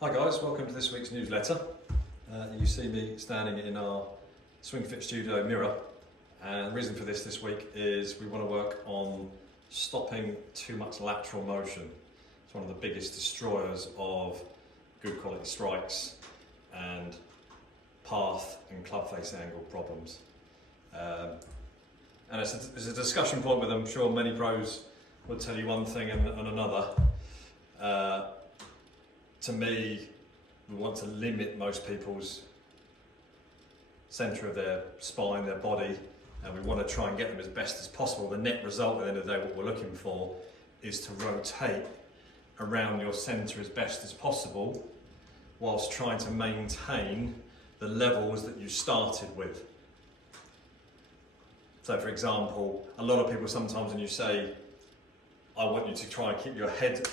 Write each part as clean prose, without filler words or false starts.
Hi guys, welcome to this week's newsletter. You see me standing in our Swing Fit Studio mirror, and the reason for this week is we want to work on stopping too much lateral motion. It's one of the biggest destroyers of good quality strikes and path and club face angle problems. And it's a discussion point with them. I'm sure many pros would tell you one thing and another. To me, we want to limit most people's centre of their spine, their body, and we want to try and get them as best as possible. The net result at the end of the day, what we're looking for is to rotate around your centre as best as possible whilst trying to maintain the levels that you started with. So for example, a lot of people sometimes when you say, I want you to try and keep your head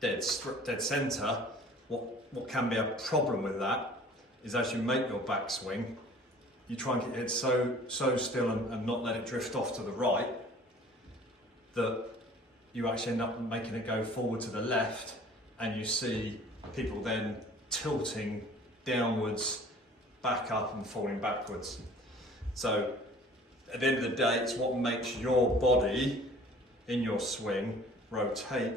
dead centre, what can be a problem with that is as you make your backswing, you try and get your head so still and not let it drift off to the right that you actually end up making it go forward to the left, and you see people then tilting downwards, back up and falling backwards. So at the end of the day, it's what makes your body in your swing rotate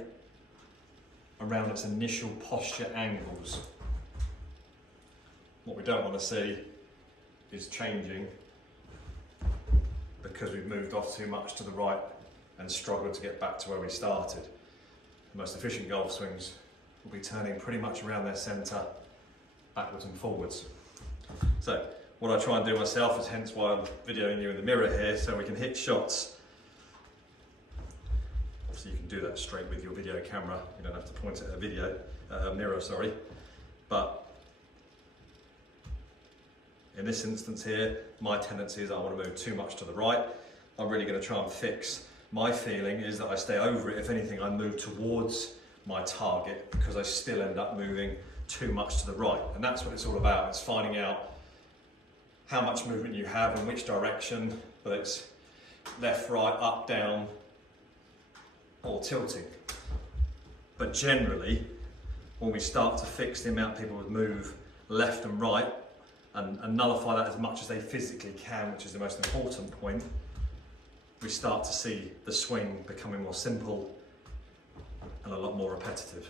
around its initial posture angles. What we don't want to see is changing because we've moved off too much to the right and struggled to get back to where we started. The most efficient golf swings will be turning pretty much around their centre, backwards and forwards. So what I try and do myself is hence why I'm videoing you in the mirror here, so we can hit shots. So you can do that straight with your video camera. You don't have to point at a mirror, sorry. But in this instance here, my tendency is I want to move too much to the right. I'm really going to try and fix. My feeling is that I stay over it. If anything, I move towards my target because I still end up moving too much to the right. And that's what it's all about. It's finding out how much movement you have in which direction, whether it's left, right, up, down, or tilting. But generally, when we start to fix the amount people would move left and right and nullify that as much as they physically can, which is the most important point, we start to see the swing becoming more simple and a lot more repetitive.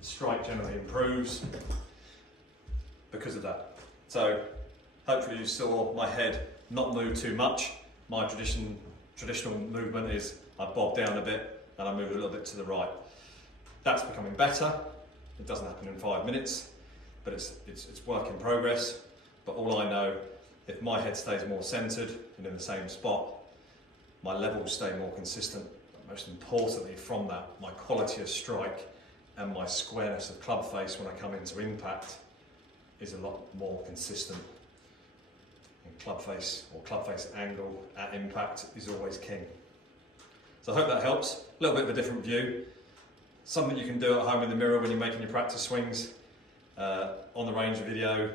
Strike generally improves because of that. So hopefully you saw my head not move too much. My traditional movement is I bob down a bit and I move a little bit to the right. That's becoming better. It doesn't happen in 5 minutes, but it's work in progress. But all I know, if my head stays more centered and in the same spot, my levels stay more consistent. But most importantly from that, my quality of strike and my squareness of club face when I come into impact is a lot more consistent. And club face angle at impact is always king. So I hope that helps. A little bit of a different view. Something you can do at home in the mirror when you're making your practice swings, on the range video,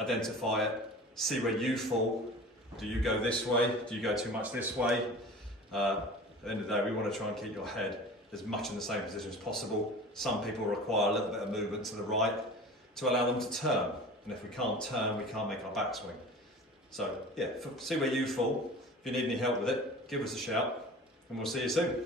identify it, see where you fall. Do you go this way? Do you go too much this way? At the end of the day, we want to try and keep your head as much in the same position as possible. Some people require a little bit of movement to the right to allow them to turn. And if we can't turn, we can't make our backswing. So yeah, see where you fall. If you need any help with it, give us a shout and we'll see you soon.